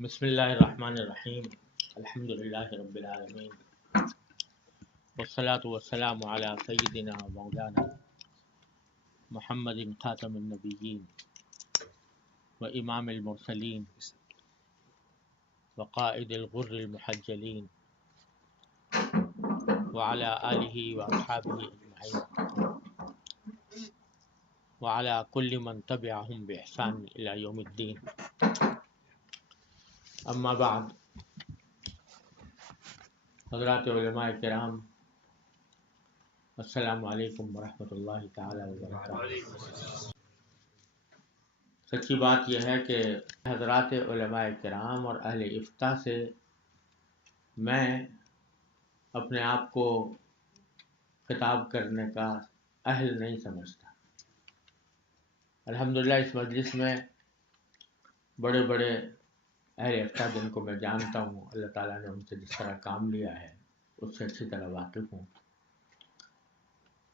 بسم اللہ الرحمن الرحیم الحمد للہ رب العالمین والصلاة والسلام علی سیدنا و مولانا محمد خاتم النبیین و امام المرسلین و قائد الغر المحجلین وعلى آلہ و اصحابہ اجمعین وعلى كل من تبعهم بإحسان إلى يوم الدین. اما بعد، حضرات علماء کرام، السلام علیکم ورحمۃ اللہ تعالی وبرکاتہ. سچی بات یہ ہے کہ حضرات علماء کرام اور اہل افتاء سے میں اپنے آپ کو خطاب کرنے کا اہل نہیں سمجھتا. الحمدللہ اس مجلس میں بڑے بڑے اہل افتاء جن کو میں جانتا ہوں، اللہ تعالیٰ نے ان سے جس طرح کام لیا ہے اس سے اچھی طرح واقف ہوں،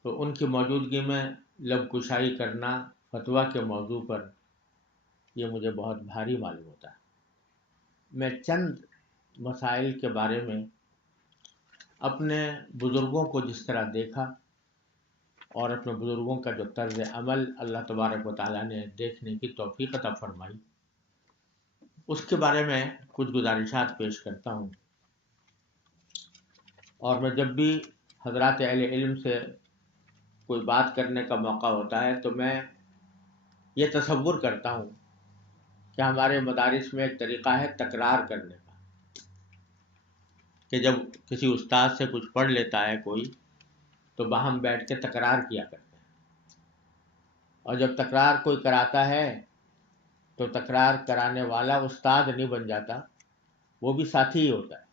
تو ان کی موجودگی میں لب کشائی کرنا فتویٰ کے موضوع پر یہ مجھے بہت بھاری معلوم ہوتا ہے. میں چند مسائل کے بارے میں اپنے بزرگوں کو جس طرح دیکھا اور اپنے بزرگوں کا جو طرز عمل اللہ تبارک و تعالیٰ نے دیکھنے کی توفیق عطا فرمائی، اس کے بارے میں کچھ گزارشات پیش کرتا ہوں. اور میں جب بھی حضرات اہل علم سے کوئی بات کرنے کا موقع ہوتا ہے تو میں یہ تصور کرتا ہوں کہ ہمارے مدارس میں ایک طریقہ ہے تکرار کرنے کا، کہ جب کسی استاد سے کچھ پڑھ لیتا ہے کوئی تو باہم بیٹھ کے تکرار کیا کرتے ہیں، اور جب تکرار کوئی کراتا ہے تو تکرار کرانے والا استاد نہیں بن جاتا، وہ بھی ساتھی ہی ہوتا ہے.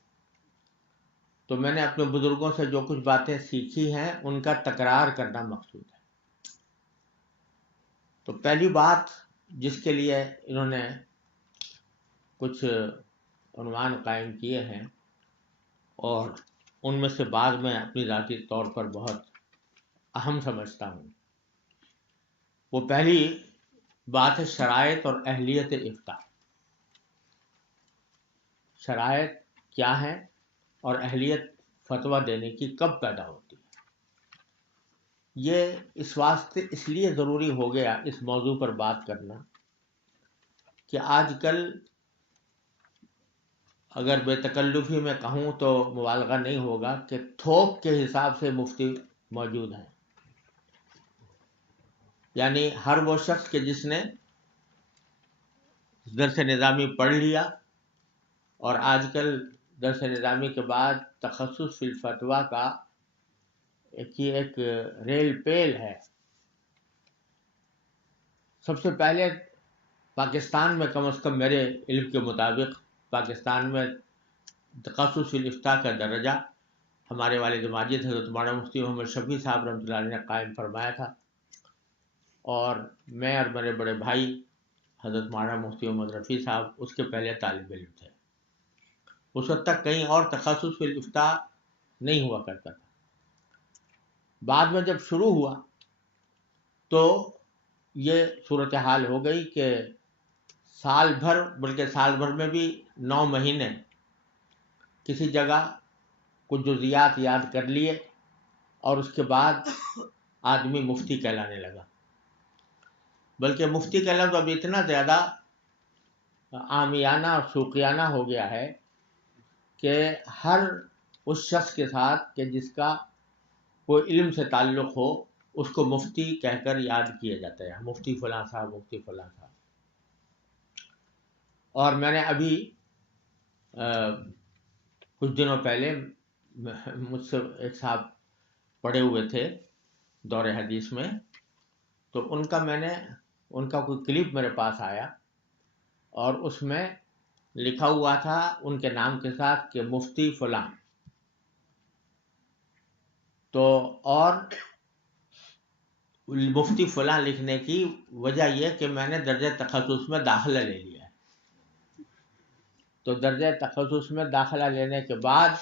تو میں نے اپنے بزرگوں سے جو کچھ باتیں سیکھی ہیں ان کا تکرار کرنا مقصود ہے. تو پہلی بات جس کے لیے انہوں نے کچھ عنوان قائم کیے ہیں اور ان میں سے بعض میں اپنی ذاتی طور پر بہت اہم سمجھتا ہوں، وہ پہلی بات ہے شرائط اور اہلیت افتاء. شرائط کیا ہیں اور اہلیت فتویٰ دینے کی کب پیدا ہوتی ہے. یہ اس واسطے اس لیے ضروری ہو گیا اس موضوع پر بات کرنا کہ آج کل اگر بے تکلفی میں کہوں تو مبالغہ نہیں ہوگا کہ تھوک کے حساب سے مفتی موجود ہیں. یعنی ہر وہ شخص کہ جس نے درس نظامی پڑھ لیا اور آج کل درس نظامی کے بعد تخصص فی الفتویٰ کا ایک ریل پیل ہے. سب سے پہلے پاکستان میں کم از کم میرے علم کے مطابق پاکستان میں تخصص فی الافتاء کا درجہ ہمارے والد ماجد حضرت مولانا مفتی محمد شفیع صاحب رحمۃ اللہ علیہ نے قائم فرمایا تھا، اور میں اور میرے بڑے بھائی حضرت مولانا مفتی محمد رفیع صاحب اس کے پہلے طالب علم تھے. اس وقت تک کہیں اور تخصص فی الافتاء نہیں ہوا کرتا تھا. بعد میں جب شروع ہوا تو یہ صورتحال ہو گئی کہ سال بھر، بلکہ سال بھر میں بھی 9 مہینے کسی جگہ کچھ جزیات یاد کر لیے اور اس کے بعد آدمی مفتی کہلانے لگا. بلکہ مفتی کا لفظ اب اتنا زیادہ عامیانہ اور شوقیانہ ہو گیا ہے کہ ہر اس شخص کے ساتھ کہ جس کا کوئی علم سے تعلق ہو اس کو مفتی کہہ کر یاد کیا جاتا ہے، مفتی فلاں صاحب، مفتی فلاں صاحب. اور میں نے ابھی کچھ دنوں پہلے مجھ سے ایک صاحب پڑھے ہوئے تھے دور حدیث میں، تو ان کا کوئی کلپ میرے پاس آیا اور اس میں لکھا ہوا تھا ان کے نام کے ساتھ کہ مفتی فلاں. تو اور مفتی فلاں لکھنے کی وجہ یہ کہ میں نے درجہ تخصص میں داخلہ لے لیا ہے. تو درجہ تخصص میں داخلہ لینے کے بعد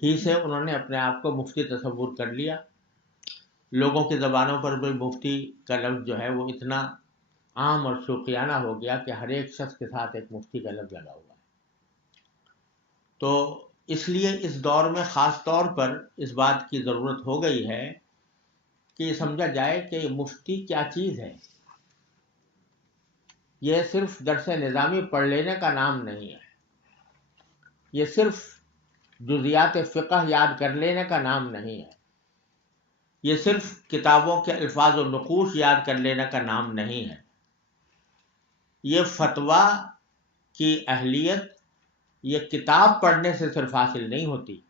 ہی سے انہوں نے اپنے آپ کو مفتی تصور کر لیا. لوگوں کی زبانوں پر بھی مفتی کا لفظ جو ہے وہ اتنا عام اور شوقیانہ ہو گیا کہ ہر ایک شخص کے ساتھ ایک مفتی کا لفظ لگا ہوا ہے. تو اس لیے اس دور میں خاص طور پر اس بات کی ضرورت ہو گئی ہے کہ یہ سمجھا جائے کہ مفتی کیا چیز ہے. یہ صرف درس نظامی پڑھ لینے کا نام نہیں ہے، یہ صرف جزیات فقہ یاد کر لینے کا نام نہیں ہے، یہ صرف کتابوں کے الفاظ و نقوش یاد کر لینے کا نام نہیں ہے. یہ فتویٰ کی اہلیت یہ کتاب پڑھنے سے صرف حاصل نہیں ہوتی.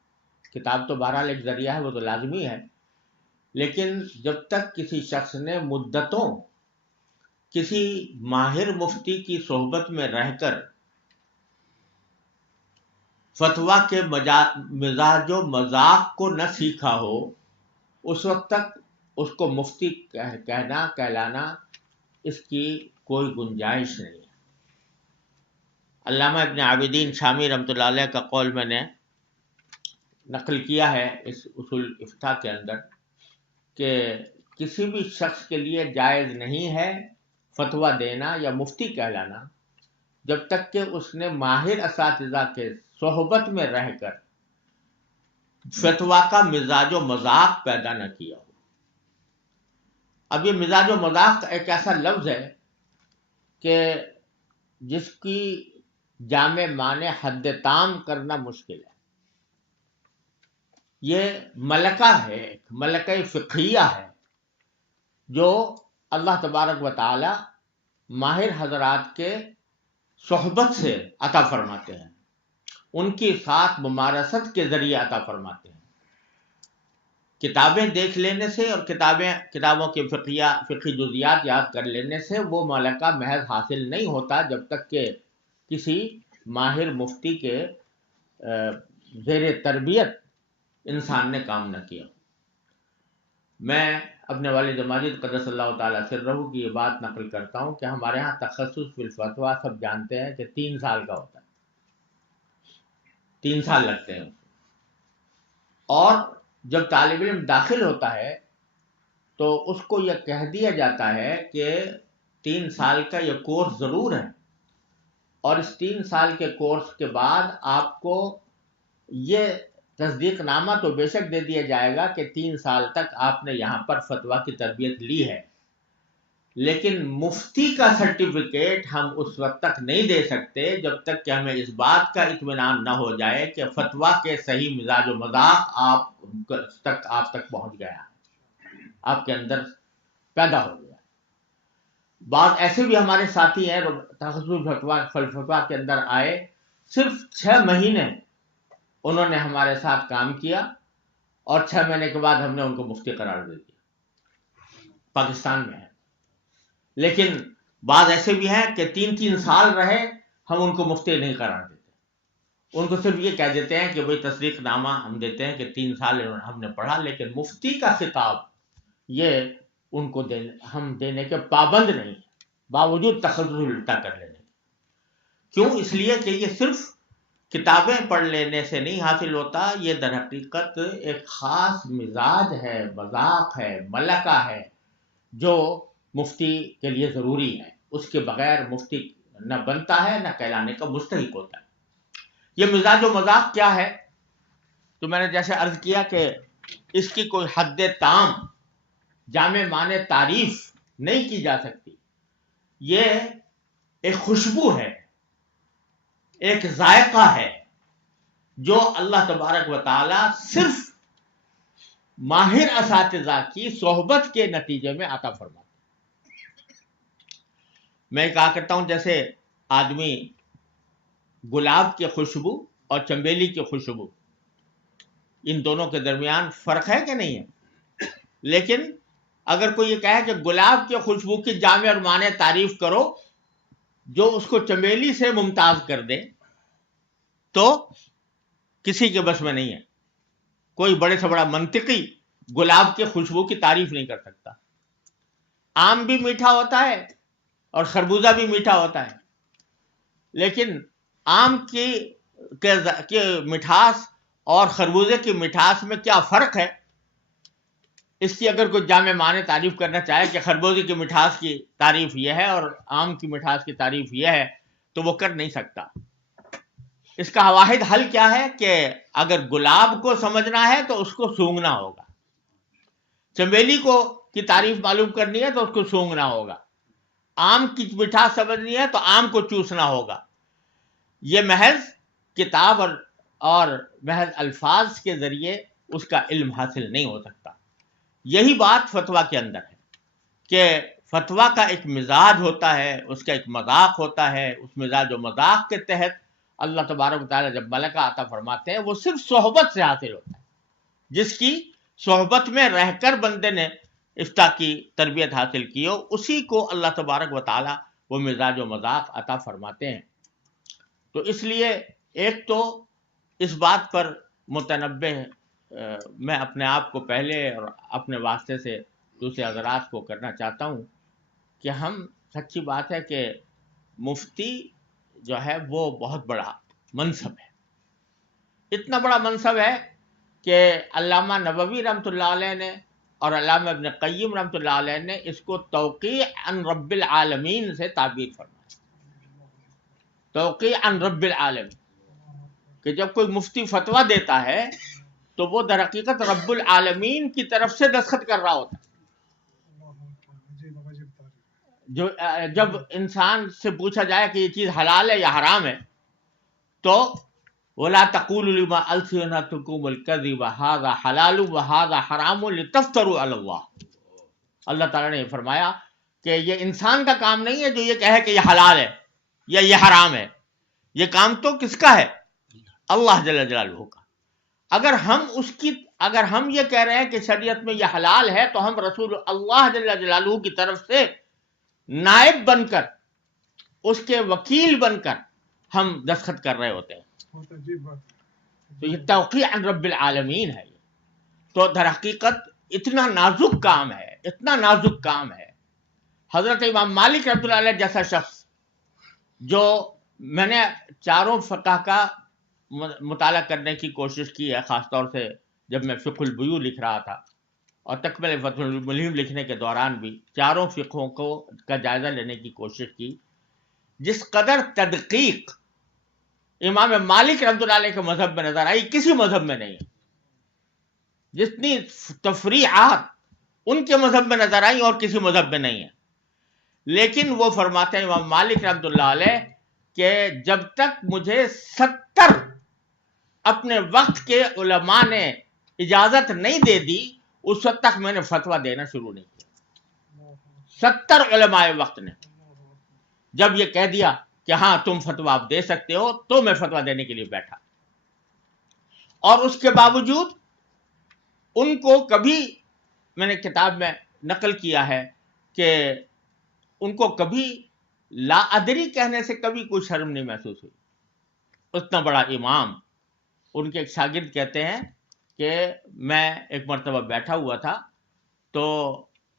کتاب تو بہرحال ایک ذریعہ ہے، وہ تو لازمی ہے، لیکن جب تک کسی شخص نے مدتوں کسی ماہر مفتی کی صحبت میں رہ کر فتویٰ کے مزاج و مذاق کو نہ سیکھا ہو، اس وقت تک اس کو مفتی کہنا کہلانا اس کی کوئی گنجائش نہیں ہے. علامہ ابن عابدین شامی رحمۃ اللہ علیہ کا قول میں نے نقل کیا ہے اس اصول افتاء کے اندر کہ کسی بھی شخص کے لیے جائز نہیں ہے فتویٰ دینا یا مفتی کہلانا جب تک کہ اس نے ماہر اساتذہ کے صحبت میں رہ کر فتویٰ کا مزاج و مذاق پیدا نہ کیا ہو. اب یہ مزاج و مذاق ایک ایسا لفظ ہے کہ جس کی جامع معنی حد تام کرنا مشکل ہے. یہ ملکہ ہے، ایک ملکہ فقہیہ ہے جو اللہ تبارک و تعالی ماہر حضرات کے صحبت سے عطا فرماتے ہیں، ان کی ساتھ ممارست کے ذریعے عطا فرماتے ہیں. کتابیں دیکھ لینے سے اور کتابوں کی فقہی جزیات یاد کر لینے سے وہ ملکہ محض حاصل نہیں ہوتا جب تک کہ کسی ماہر مفتی کے زیر تربیت انسان نے کام نہ کیا. میں اپنے والد ماجد قدس اللہ تعالیٰ سرہ کی یہ بات نقل کرتا ہوں کہ ہمارے ہاں تخصص فی الفتویٰ سب جانتے ہیں کہ 3 سال کا ہوتا ہے، 3 سال لگتے ہیں. اور جب طالب علم داخل ہوتا ہے تو اس کو یہ کہہ دیا جاتا ہے کہ 3 سال کا یہ کورس ضرور ہے، اور اس 3 سال کے کورس کے بعد آپ کو یہ تصدیق نامہ تو بے شک دے دیا جائے گا کہ 3 سال تک آپ نے یہاں پر فتویٰ کی تربیت لی ہے، لیکن مفتی کا سرٹیفکیٹ ہم اس وقت تک نہیں دے سکتے جب تک کہ ہمیں اس بات کا اطمینان نہ ہو جائے کہ فتویٰ کے صحیح مزاج و مذاق آپ تک پہنچ گیا، آپ کے اندر پیدا ہو گیا. بعض ایسے بھی ہمارے ساتھی ہیں تخصص فتویٰ کے اندر آئے، صرف 6 مہینے انہوں نے ہمارے ساتھ کام کیا اور 6 مہینے کے بعد ہم نے ان کو مفتی قرار دے دیا. پاکستان میں ہے. لیکن بعض ایسے بھی ہیں کہ 3 سال رہے، ہم ان کو مفتی نہیں قرار دیتے، ان کو صرف یہ کہہ دیتے ہیں کہ بھئی تصدیق نامہ ہم دیتے ہیں کہ 3 سال ہم نے پڑھا، لیکن مفتی کا خطاب یہ ان کو ہم دینے کے پابند نہیں، باوجود تخصص الٹا کر لینے. کیوں؟ اس لیے کہ یہ صرف کتابیں پڑھ لینے سے نہیں حاصل ہوتا، یہ در حقیقت ایک خاص مزاج ہے، مذاق ہے، ملکہ ہے جو مفتی کے لیے ضروری ہے. اس کے بغیر مفتی نہ بنتا ہے نہ کہلانے کا مستحق ہوتا ہے. یہ مزاج و مذاق کیا ہے؟ تو میں نے جیسے عرض کیا کہ اس کی کوئی حد تام جامع معنی تعریف نہیں کی جا سکتی. یہ ایک خوشبو ہے، ایک ذائقہ ہے جو اللہ تبارک و تعالی صرف ماہر اساتذہ کی صحبت کے نتیجے میں عطا فرماتا. میں کہا کرتا ہوں جیسے آدمی گلاب کی خوشبو اور چنبیلی کی خوشبو، ان دونوں کے درمیان فرق ہے کہ نہیں ہے؟ لیکن اگر کوئی یہ کہے کہ گلاب کی خوشبو کی جامع اور معنی تعریف کرو جو اس کو چنبیلی سے ممتاز کر دے تو کسی کے بس میں نہیں ہے. کوئی بڑے سے بڑا منطقی گلاب کی خوشبو کی تعریف نہیں کر سکتا. آم بھی میٹھا ہوتا ہے اور خربوزہ بھی میٹھا ہوتا ہے، لیکن آم کی مٹھاس اور خربوزے کی مٹھاس میں کیا فرق ہے؟ اس کی اگر کوئی جامع معنی تعریف کرنا چاہے کہ خربوزے کی مٹھاس کی تعریف یہ ہے اور آم کی مٹھاس کی تعریف یہ ہے تو وہ کر نہیں سکتا. اس کا واحد حل کیا ہے کہ اگر گلاب کو سمجھنا ہے تو اس کو سونگھنا ہوگا، چمیلی کی تعریف معلوم کرنی ہے تو اس کو سونگھنا ہوگا، آم کی مٹھاس سمجھنی ہے تو آم کو چوسنا ہوگا. یہ محض کتاب اور محض الفاظ کے ذریعے اس کا علم حاصل نہیں ہو سکتا. یہی بات فتویٰ کے اندر ہے کہ فتویٰ کا ایک مزاج ہوتا ہے، اس کا ایک مذاق ہوتا ہے. اس مزاج و مذاق کے تحت اللہ تبارک و تعالیٰ جب ملکہ عطا فرماتے ہیں وہ صرف صحبت سے حاصل ہوتا ہے. جس کی صحبت میں رہ کر بندے نے افتاء کی تربیت حاصل کی ہو، اسی کو اللہ تبارک و تعالیٰ وہ مزاج و مذاق عطا فرماتے ہیں. تو اس لیے ایک تو اس بات پر متنبہ میں اپنے آپ کو پہلے اور اپنے واسطے سے دوسرے حضرات کو کرنا چاہتا ہوں کہ ہم سچی بات ہے کہ مفتی جو ہے وہ بہت بڑا منصب ہے. اتنا بڑا منصب ہے کہ علامہ نووی رحمۃ اللہ علیہ نے اور علامہ ابن قیم رحمۃ اللہ علیہ نے اس کو توقیع عن رب العالمین سے تعبیر فرمایا. توقیع عن رب العالمین، کہ جب کوئی مفتی فتویٰ دیتا ہے تو وہ در حقیقت رب العالمین کی طرف سے دستخط کر رہا ہوتا ہے. جو جب انسان سے پوچھا جائے کہ یہ چیز حلال ہے یا حرام ہے تو وَلَا تَقُولُوا لِمَا أَلْسِنَتُكُمُ الْكَذِبَ هَذَا حَلَالٌ وَهَذَا حَرَامٌ لِتَفْتَرُوا عَلَى اللَّهِ. اللہ تعالیٰ نے فرمایا کہ یہ انسان کا کام نہیں ہے جو یہ کہے کہ یہ حلال ہے یا یہ حرام ہے. یہ کام تو کس کا ہے؟ اللہ جل جلالہ کا. اگر ہم یہ کہہ رہے ہیں کہ شریعت میں یہ حلال ہے تو ہم رسول اللہ جل جلالہ کی طرف سے نائب بن کر، اس کے وکیل بن کر ہم دستخط کر رہے ہوتے ہیں. تو یہ توقیع عن رب العالمین ہے. تو در حقیقت اتنا نازک کام ہے، اتنا نازک کام ہے. حضرت امام مالک رحمۃ اللہ علیہ جیسا شخص، جو میں نے چاروں فقہ کا مطالعہ کرنے کی کوشش کی ہے، خاص طور سے جب میں فقہ البیوع لکھ رہا تھا اور تکمل فتح الملہم لکھنے کے دوران بھی چاروں فقہوں کا جائزہ لینے کی کوشش کی. جس قدر تدقیق امام مالک رحمۃ اللہ علیہ کے مذہب میں نظر آئی کسی مذہب میں نہیں ہے. جتنی تفریعات ان کے مذہب میں نظر آئی اور کسی مذہب میں نہیں ہے. لیکن وہ فرماتے ہیں امام مالک رحمۃ اللہ علیہ کہ جب تک مجھے 70 اپنے وقت کے علماء نے اجازت نہیں دے دی اس وقت تک میں نے فتویٰ دینا شروع نہیں کیا. 70 علماء وقت نے جب یہ کہہ دیا کہ ہاں تم فتویٰ آپ دے سکتے ہو تو میں فتویٰ دینے کے لیے بیٹھا. اور اس کے باوجود ان کو کبھی، میں نے کتاب میں نقل کیا ہے کہ ان کو کبھی لا ادری کہنے سے کبھی کوئی شرم نہیں محسوس ہوئی. اتنا بڑا امام. ان کے ایک شاگرد کہتے ہیں کہ میں ایک مرتبہ بیٹھا ہوا تھا تو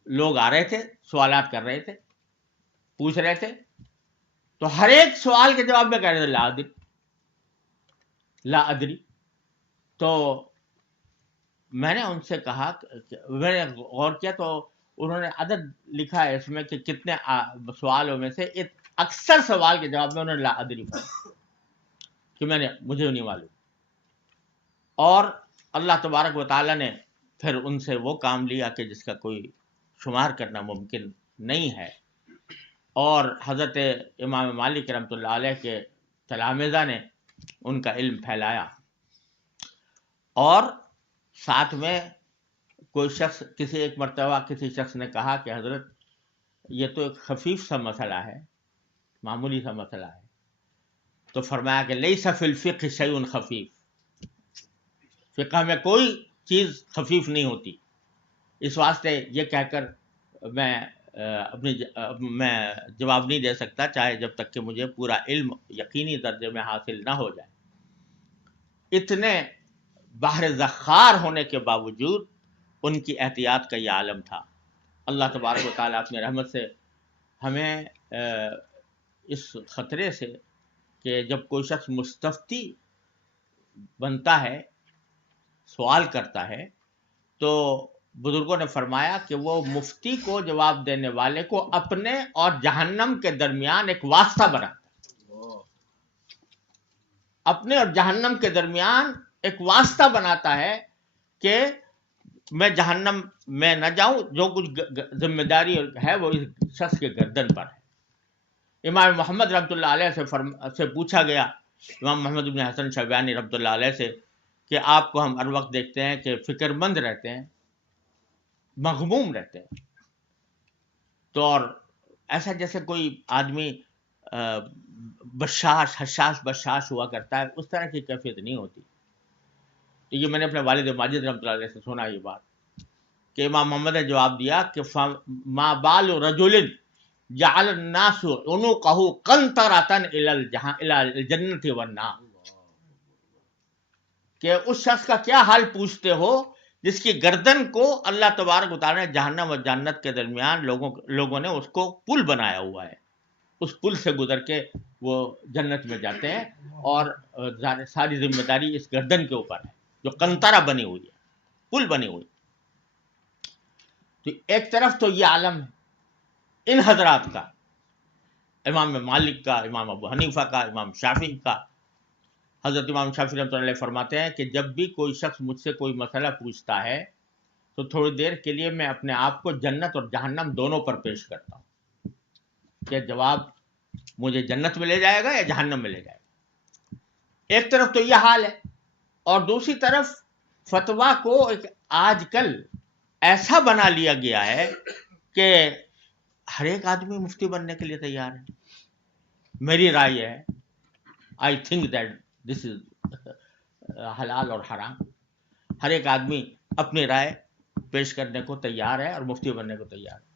لوگ آ رہے تھے، سوالات کر رہے تھے، پوچھ رہے تھے، تو ہر ایک سوال کے جواب میں کہہ رہے تھے لا ادری لا ادری. تو میں نے ان سے کہا، میں نے غور کیا تو انہوں نے عدد لکھا ہے اس میں کہ کتنے سوالوں میں سے اکثر سوال کے جواب میں انہوں نے لا ادری پڑھا کہ مجھے نہیں معلوم. اور اللہ تبارک و تعالیٰ نے پھر ان سے وہ کام لیا کہ جس کا کوئی شمار کرنا ممکن نہیں ہے. اور حضرت امام مالک رحمۃ اللہ علیہ کے تلامذہ نے ان کا علم پھیلایا. اور ساتھ میں کوئی شخص، ایک مرتبہ کسی شخص نے کہا کہ حضرت یہ تو ایک خفیف سا مسئلہ ہے، معمولی سا مسئلہ ہے. تو فرمایا کہ لیس فی الفقہ شیء خفیف، فقہ میں کوئی چیز خفیف نہیں ہوتی. اس واسطے یہ کہہ کر میں جواب نہیں دے سکتا چاہے جب تک کہ مجھے پورا علم یقینی درجے میں حاصل نہ ہو جائے. اتنے بحر ذخار ہونے کے باوجود ان کی احتیاط کا یہ عالم تھا. اللہ تبارک و تعالیٰ اپنے رحمت سے ہمیں اس خطرے سے کہ جب کوئی شخص مستفتی بنتا ہے، سوال کرتا ہے، تو بزرگوں نے فرمایا کہ وہ مفتی کو، جواب دینے والے کو اپنے اور جہنم کے درمیان ایک واسطہ بناتا ہے. اپنے اور جہنم کے درمیان ایک واسطہ بناتا ہے کہ میں جہنم میں نہ جاؤں، جو کچھ ذمہ داری ہے وہ اس شخص کے گردن پر ہے۔ امام محمد رحمۃ اللہ علیہ سے پوچھا گیا، امام محمد بن حسن شیبانی رحمۃ اللہ علیہ سے، کہ آپ کو ہم ہر وقت دیکھتے ہیں کہ فکر مند رہتے ہیں، مغموم رہتے ہیں، تو اور ایسا جیسے کوئی آدمی حساس بشاش ہوا کرتا ہے، اس طرح کی کیفیت نہیں ہوتی۔ تو یہ میں نے اپنے والد ماجد رحمۃ اللہ علیہ سے سنا یہ بات، کہ امام محمد نے جواب دیا کہ ما بال رجل جعل الناس عنقه قنطرة الى الجنة والنار، کہ اس شخص کا کیا حال پوچھتے ہو جس کی گردن کو اللہ تبارک و تعالیٰ نے جہنم اور جنت کے درمیان لوگوں نے اس کو پل بنایا ہوا ہے، اس پل سے گزر کے وہ جنت میں جاتے ہیں، اور ساری ذمہ داری اس گردن کے اوپر ہے جو قنطرہ بنی ہوئی ہے، پل بنی ہوئی۔ تو ایک طرف تو یہ عالم ہے ان حضرات کا، امام مالک کا، امام ابو حنیفہ کا، امام شافعی کا۔ حضرت امام شافعی رحمۃ اللہ علیہ فرماتے ہیں کہ جب بھی کوئی شخص مجھ سے کوئی مسئلہ پوچھتا ہے تو تھوڑی دیر کے لیے میں اپنے آپ کو جنت اور جہنم دونوں پر پیش کرتا ہوں کہ جواب مجھے جنت میں لے جائے گا یا جہنم میں لے جائے گا۔ ایک طرف تو یہ حال ہے، اور دوسری طرف فتویٰ کو آج کل ایسا بنا لیا گیا ہے کہ ہر ایک آدمی مفتی بننے کے لیے تیار ہے۔ میری رائے ہے، آئی تھنک دیٹ دس از حلال اور حرام، ہر ایک آدمی اپنی رائے پیش کرنے کو تیار ہے اور مفتی بننے کو تیار ہے۔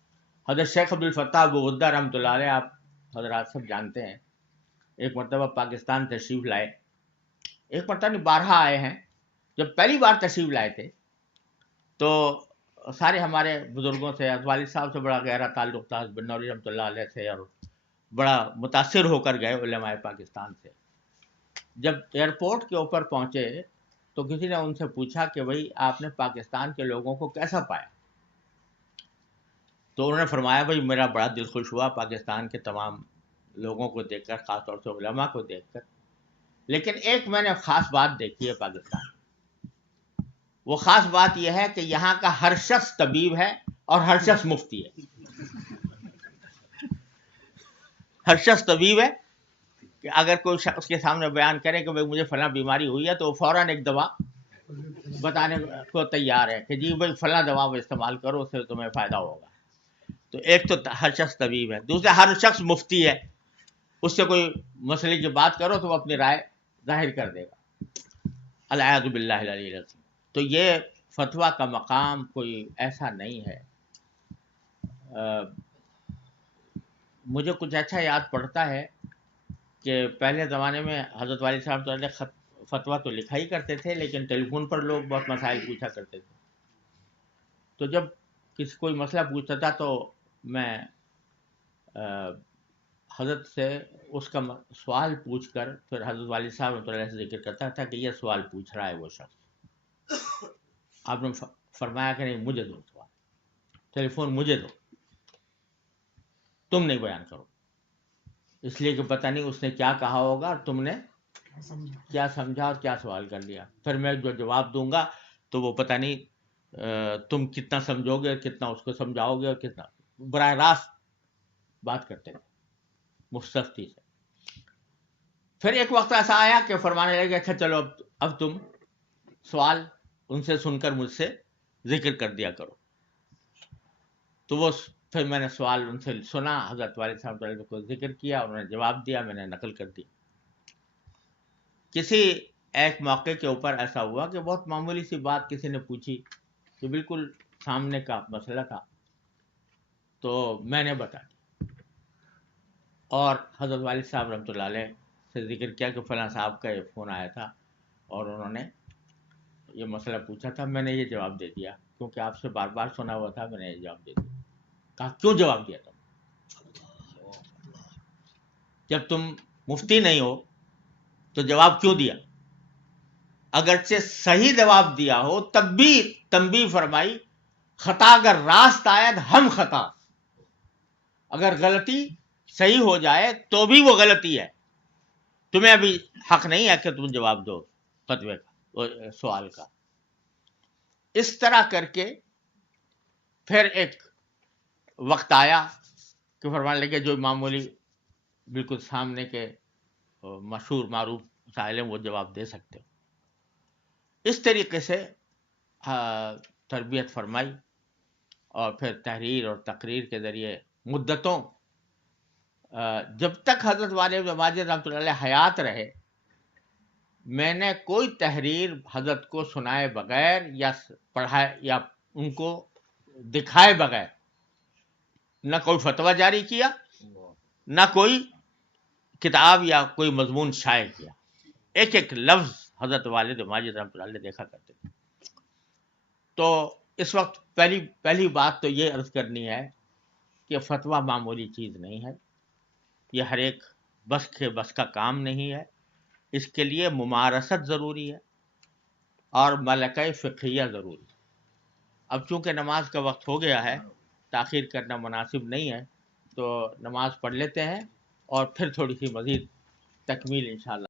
حضرت شیخ عبد الفتاح ابو غدہ رحمۃ اللہ علیہ، آپ حضرات سب جانتے ہیں، ایک مرتبہ پاکستان تشریف لائے، ایک مرتبہ نہیں بارہا آئے ہیں۔ جب پہلی بار تشریف لائے تھے تو سارے ہمارے بزرگوں سے، والد صاحب سے بڑا گہرا تعلق تھا، بن نوری رحمۃ اللہ علیہ سے، اور بڑا متاثر ہو کر گئے علماء پاکستان سے۔ جب ایئرپورٹ کے اوپر پہنچے تو کسی نے ان سے پوچھا کہ بھائی آپ نے پاکستان کے لوگوں کو کیسا پایا؟ تو انہوں نے فرمایا بھائی میرا بڑا دل خوش ہوا پاکستان کے تمام لوگوں کو دیکھ کر، خاص طور سے علماء کو دیکھ کر، لیکن ایک میں نے خاص بات دیکھی ہے پاکستان، وہ خاص بات یہ ہے کہ یہاں کا ہر شخص طبیب ہے اور ہر شخص مفتی ہے۔ ہر شخص طبیب ہے کہ اگر کوئی شخص کے سامنے بیان کرے کہ بھائی مجھے فلاں بیماری ہوئی ہے تو وہ فوراً ایک دوا بتانے کو تیار ہے کہ جی بھائی فلاں دوا وہ استعمال کرو، اس سے تمہیں فائدہ ہوگا۔ تو ایک تو ہر شخص طبیب ہے، دوسرا ہر شخص مفتی ہے، اس سے کوئی مسئلے کی بات کرو تو وہ اپنی رائے ظاہر کر دے گا، العیاذ باللہ العلی العظیم۔ تو یہ فتویٰ کا مقام کوئی ایسا نہیں ہے۔ مجھے کچھ اچھا یاد پڑتا ہے کہ پہلے زمانے میں حضرت والد صاحب فتویٰ تو لکھا ہی کرتے تھے، لیکن ٹیلی فون پر لوگ بہت مسائل پوچھا کرتے تھے۔ تو جب کسی کوئی مسئلہ پوچھتا تھا تو میں حضرت سے اس کا سوال پوچھ کر پھر حضرت والد صاحب رحمۃ اللہ سے ذکر کرتا تھا کہ یہ سوال پوچھ رہا ہے وہ شخص، آپ نے فرمایا کہ نہیں مجھے دو سوال، ٹیلی فون مجھے دو، تم نہیں بیان کرو، اس لیے کہ پتہ نہیں اس نے کیا کہا ہوگا اور تم نے کیا سمجھا اور کیا سوال کر لیا، پھر میں جو جواب دوں گا تو وہ پتہ نہیں تم کتنا سمجھو گے، کتنا اس کو سمجھاؤ گے، اور کتنا براہ راست بات کرتے ہیں مستفتی سے۔ پھر ایک وقت ایسا آیا کہ فرمانے لگے اچھا چلو اب تم سوال ان سے سن کر مجھ سے ذکر کر دیا کرو۔ تو وہ پھر میں نے سوال ان سے سنا، حضرت والد صاحب کو ذکر کیا، انہوں نے جواب دیا، میں نے نقل کر دی۔ کسی ایک موقع کے اوپر ایسا ہوا کہ بہت معمولی سی بات کسی نے پوچھی کہ بالکل سامنے کا مسئلہ تھا، تو میں نے بتا دی، اور حضرت والد صاحب رحمۃ اللہ علیہ سے ذکر کیا کہ فلاں صاحب کا یہ فون آیا تھا اور انہوں نے یہ مسئلہ پوچھا تھا، میں نے یہ جواب دے دیا، کیونکہ آپ سے بار بار سنا ہوا تھا، میں نے یہ جواب دے دیا۔ کہا کیوں جواب دیا تم؟ جب تم مفتی نہیں ہو تو جواب کیوں دیا؟ اگرچہ صحیح جواب دیا ہو تب بھی تنبیہ فرمائی، خطا اگر راست آید ہم خطا، اگر غلطی صحیح ہو جائے تو بھی وہ غلطی ہے، تمہیں ابھی حق نہیں ہے کہ تم جواب دو فتوے کا، سوال کا. اس طرح کر کے پھر ایک وقت آیا کہ فرمانے لگے جو معمولی بالکل سامنے کے مشہور معروف مسائل ہیں وہ جواب دے سکتے ہو. اس طریقے سے تربیت فرمائی، اور پھر تحریر اور تقریر کے ذریعے مدتوں، جب تک حضرت والد ماجد رحمۃ اللہ علیہ حیات رہے، میں نے کوئی تحریر حضرت کو سنائے بغیر یا پڑھائے یا ان کو دکھائے بغیر نہ کوئی فتویٰ جاری کیا، نہ کوئی کتاب یا کوئی مضمون شائع کیا. ایک ایک لفظ حضرت والد ماجد رحمۃ اللہ علیہ دیکھا کرتے تھے. تو اس وقت پہلی بات تو یہ عرض کرنی ہے کہ فتویٰ معمولی چیز نہیں ہے، یہ ہر ایک بس کا کام نہیں ہے. اس کے لیے ممارست ضروری ہے اور ملکہ فقہیہ ضروری ہے. اب چونکہ نماز کا وقت ہو گیا ہے، تاخیر کرنا مناسب نہیں ہے، تو نماز پڑھ لیتے ہیں اور پھر تھوڑی سی مزید تکمیل انشاءاللہ